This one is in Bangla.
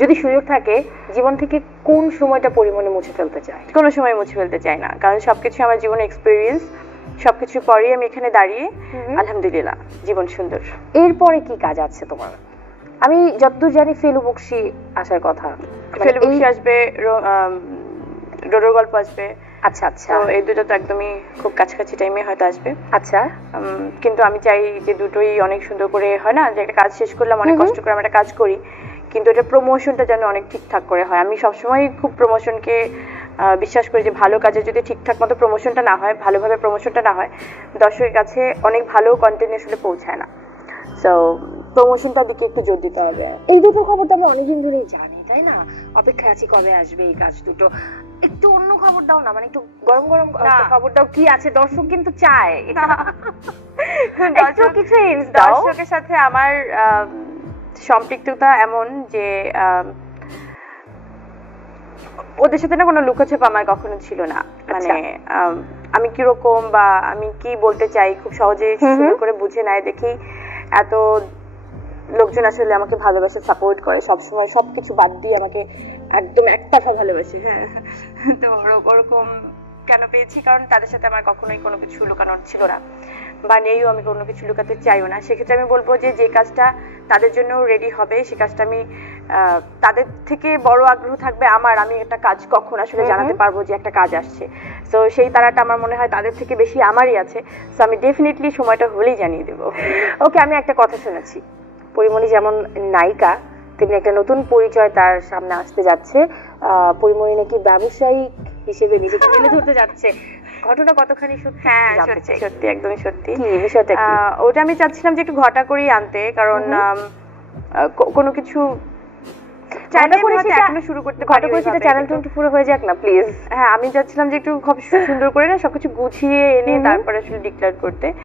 যদি সুযোগ থাকে জীবন থেকে কোন সময়টা পরিমণি মুছে ফেলতে চায়? কোনো সময় মুছে ফেলতে চাই না, কারণ সবকিছু আমার জীবনে এক্সপিরিয়েন্স, সবকিছু পরেই আমি এখানে দাঁড়িয়ে আলহামদুলিল্লাহ জীবন সুন্দর। এরপরে কি কাজ আছে তোমার? আমি যতদূর জানি ফেলু বকশি আসার কথা। ফেলু বকশি আসবে, রোডোর গল্প আসবে। আচ্ছা আচ্ছা, তো এই দুটো তো একদমই খুব কাছাকাছি টাইমে হয়তো আসবে। আচ্ছা। কিন্তু আমি চাই যে দুটোই অনেক সুন্দর করে, হয় না যে একটা কাজ শেষ করলাম, অনেক কষ্ট করে আমি একটা কাজ করি, কিন্তু এটা প্রমোশনটা যেন অনেক ঠিকঠাক করে হয়। আমি সবসময় খুব প্রমোশনকে বিশ্বাস করি যে ভালো কাজে যদি ঠিকঠাক মতো প্রমোশনটা না হয়, ভালোভাবে প্রমোশনটা না হয়, দর্শকের কাছে অনেক ভালো কন্টেন্ট আসলে পৌঁছায় না। সো প্রমোশনটার দিকে একটু জোর দিতে হবে। এই দুটো খবর তো আমরা অনেকদিন ধরেই জানি, তাই না? অপেক্ষায় আছি কবে আসবে এই কাজ দুটো। একটু অন্য খবর দাও না, মানে একটু গরম গরম খবর দাও, কি আছে? দর্শক কিন্তু চায় একটু কিছু hints দাও। দর্শকের সাথে আমার সম্পৃক্ততা এমন যে ওদের সাথে না কোনো লুকোছাপা আমার কখনো ছিল না। মানে আমি কিরকম বা আমি কি বলতে চাই খুব সহজে সুন্দর করে বুঝে নেয় দেখি এত লোকজন আসলে আমাকে ভালোবাসে, সাপোর্ট করে, সবসময় সবকিছু বাদ দিয়ে আমাকে একদম একতরফা ভালোবাসে। হ্যাঁ, তো ওরকম কেন পেয়েছি? কারণ তাদের সাথে আমার কখনোই কোনো কিছু লুকানোর ছিল না, বা নেইও, আমি কোনো কিছু লুকাতে চাইও না। সেক্ষেত্রে আমি বলবো যে যে কাজটা তাদের জন্য রেডি হবে সে কাজটা আমি, তাদের থেকে বড় আগ্রহ থাকবে আমার, আমি একটা কাজ কখন আসলে জানাতে পারবো যে একটা কাজ আসছে। তো সেই তারাটা আমার মনে হয় তাদের থেকে বেশি আমারই আছে। তো আমি ডেফিনেটলি সময়টা হলেই জানিয়ে দেবো। ওকে, আমি একটা কথা শুনেছি, পরিমণি যেমন নায়িকা তেমনি একটা নতুন পরিচয় তার সামনে আসতে যাচ্ছে। পরিমণি নাকি ব্যবসায়িক হিসেবে নিজেকে তুলে ধরতে যাচ্ছে। ঘটনা কতখানি সত্যি? হ্যাঁ, সত্যি সত্যি, একদমই সত্যি। কি বিষয়টা কি? ওটা আমি চাচ্ছিলাম যে একটু ঘটা করেই আনতে, কারণ কোনো কিছু চাইলে এখনো শুরু করতে পারি। সেটা চ্যানেল 24 হয়ে যাক না প্লিজ। হ্যাঁ, আমি চাচ্ছিলাম যে একটু খুব সুন্দর করে না সবকিছু গুছিয়ে এনে তারপরে আসলে ডিক্লেয়ার করতে।